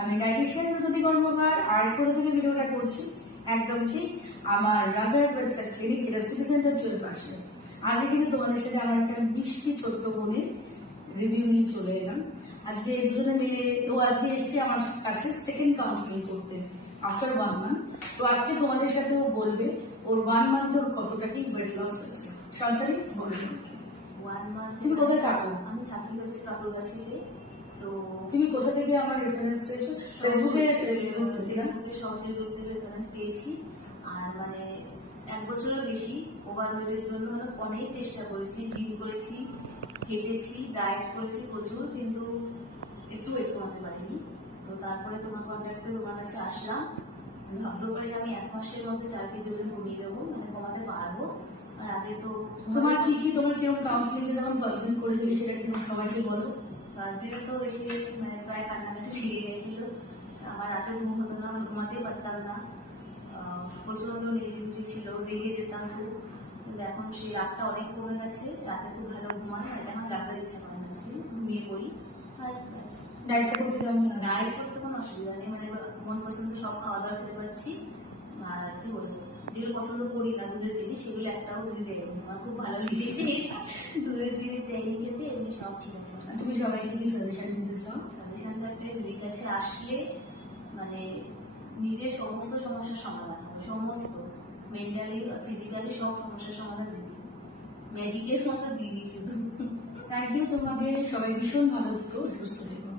আমি ডায়েটিশিয়ান রুততি কর্মকার, আর কোথা থেকে ভিডিওটা করছি একদম ঠিক আমার রাজারবাগ ক্লিনিক, যেটা সিটি সেন্টার 2 এর পাশে। আজকে কিন্তু তোমাদের সাথে আমার একটা মিষ্টি ছোট্ট বোনের রিভিউ নিয়ে চলে এলাম। আজকে দুজনে মিলে ও আজকে এসছে আমার কাছে সেকেন্ড কাউন্সিলিং করতে আফটার 1 মান্থ। তো আজকে তোমাদের সাথেও বলবে ওর 1 মান্থ ওর কতটা কি ওয়েট লস হয়েছে। সঞ্চারী বলে 1 মান্থ তুমি কোথায় থাকো? আমি থাকি হচ্ছে কাকুরগাছিতে। তো তুমি কোথা থেকে আমার রেফারেন্স পেয়েছো? ফেসবুকে সরাসরি গ্রুপ থেকে রেফারেন্স পেয়েছি। আর মানে 1 বছরের বেশি ওভারওয়েটের জন্য মানে অনেক চেষ্টা করেছি, জিম করেছি, হেঁটেছি, ডায়েট করেছি প্রচুর, কিন্তু একটু ওয়েট কমাতে পারিনি। তো তারপরে তোমার কন্ট্যাক্টে তোমার কাছে আসলাম। আমি ভাবতেও পারি না আমি 1 মাসের মধ্যে 4 কেজি ওজন কমিয়ে দেবো, মানে কমাতে পারবো। আর আগে তো তোমার কি তোমার কিরকম কাউন্সিলিং এ যখন ফার্স্ট দিন করেছিলে সেটা কিরকম সবাইকে বলো? ফার্স্ট দিনে তো এসে মানে প্রায় কান্নাকাটি লেগে গেছিল। আমার রাতে ঘুম হতো না, আমি ঘুমাতেই পারতাম না। প্রচন্ড নেগেটিভিটি ছিল, রেগে যেতাম খুব। কিন্তু এখন সেই রাতটা অনেক কমে গেছে, রাতে খুব ভালো ঘুমাই, আর এখন জাগার ইচ্ছা করে না, ঘুমিয়ে পড়ি। আর ডায়েটটা করতে কেমন লাগে? ডায়েট করতে কোনো অসুবিধা নেই, মানে মন পছন্দ সব খাওয়া দাওয়া খেতে পারছি। আর কি বলবো, যেগুলো পছন্দ করি না দুধের জিনিস, সেগুলো একটাও দুধ দেয়নি। আমার খুব ভালো লেগেছে দুধের জিনিস দেয়নি খেতে, এমনি সব ঠিক আছে। তুমি সবাইকে কি সাজেশন দিতে চাও? সাজেশন থাকলে দুধের কাছে আসলে মানে নিজের সমস্ত সমস্যার সমাধান হবে, সমস্ত মেন্টালি ফিজিক্যালি সব সমস্যার সমাধান দিদি, ম্যাজিকের মতো দিদি শুধু। থ্যাংক ইউ তোমাকে, সবাই ভীষণ ভালো থেকো, সুস্থ থেকো।